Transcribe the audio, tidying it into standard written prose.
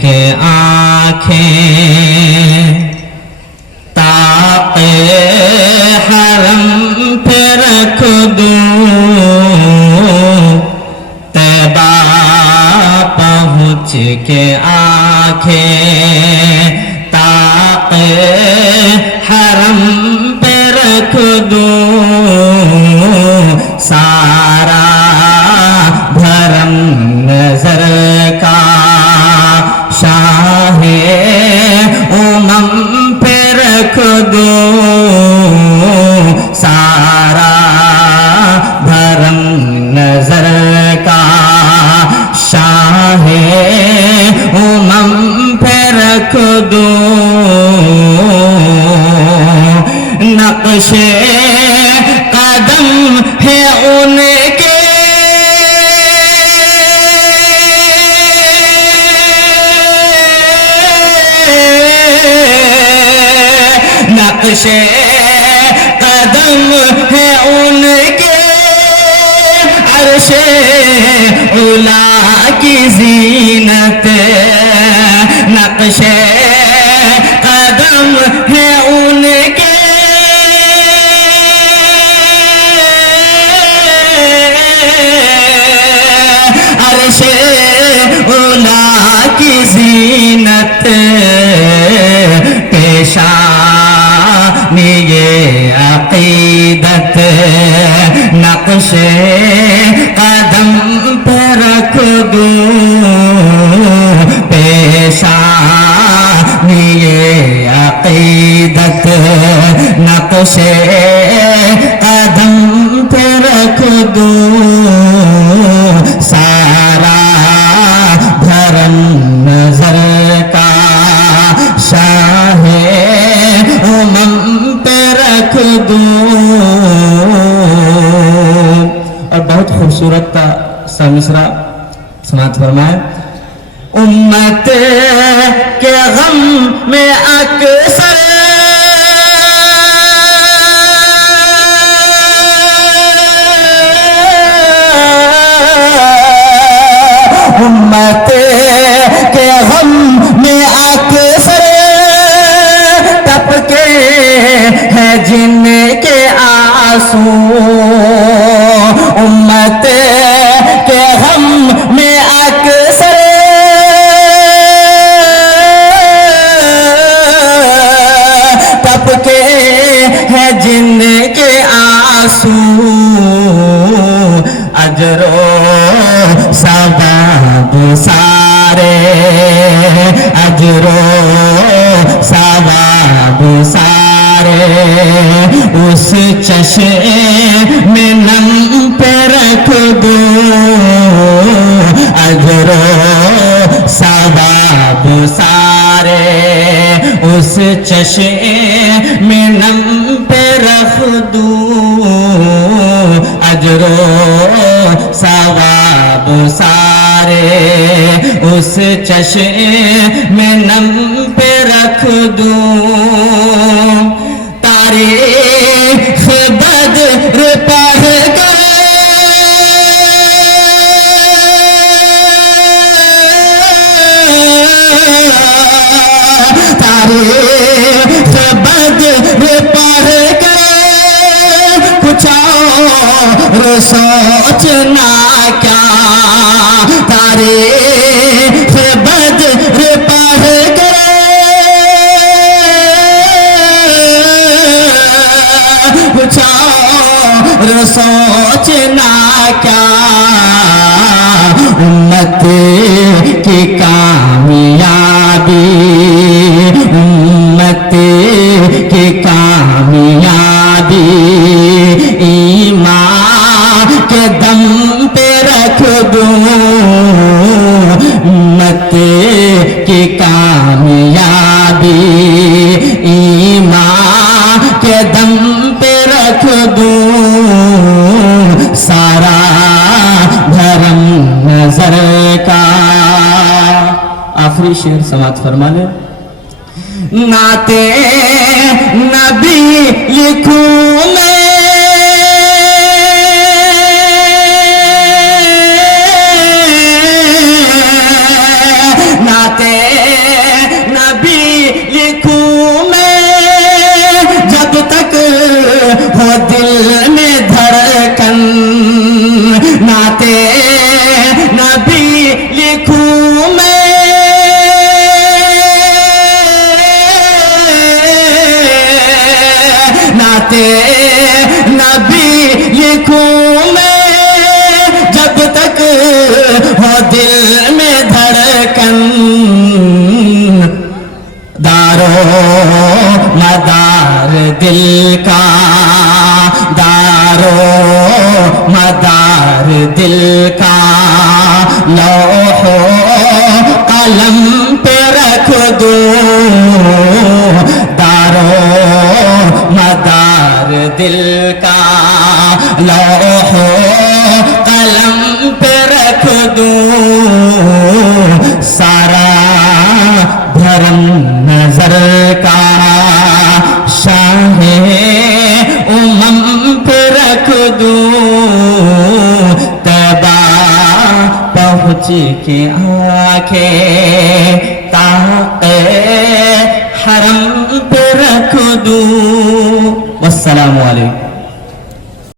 کے آنکھیں طاقِ حرم پہ رکھ دوں طیبہ پہنچ کے آنکھیں طاقِ حرم پہ رکھ دوں سارا بھرم نظر کا شاہ امم پہ رکھ دوں سارا بھرم نظر کا شاہ امم پہ رکھ دوں نقش قدم ہے ان کے نقش قدم ہے ان کے عرش علا کی زینت نقش قدم ہے ان کے عرش علا کی زینت پیشانی عقیدت نقش قدم پہ رکھ دوں پیشانی عقیدت نقش قدم پہ رکھ دوں سارا بھرم نظر کا شاہ امم پہ رکھ دوں اور بہت خوبصورت سا مصرع سماعت فرمائے امت کے غم میں اکثر امت کے غم میں اکثر ٹپکے ہیں جن کے آنسو امت کے غم میں اکثر ٹپکے ہیں جن کے آنسو اجر و ثواب سارے اجر و ثواب سارے اس چشم نم پہ رکھ دوں اجر و ثواب سارے اس چشم نم پہ رکھ دوں اجر و ثواب سارے اس چشم نم پہ رکھ دوں تاریخ بدر پڑھ کر تاریخ بدر پڑھ کر کچھ اور سوچنا کیا تاریخ بدر پڑھ کر کچھ اور سوچنا کیا امت کی کامیابی امت کی کامیابی ایمان کے دم پہ رکھ دوں امت کی کامیابی ایمان کے دم پہ رکھ دوں سارا بھرم نظر کا آخری شعر سماعت فرما لیں نعت نبی لکھوں میں نعت رکھ دوں سارا دھرم نظر کا شاہ پہ رکھ دوں طیبہ پہنچ کے آنکھیں تاقِ حرم پہ رکھ دوں. والسلام علیکم.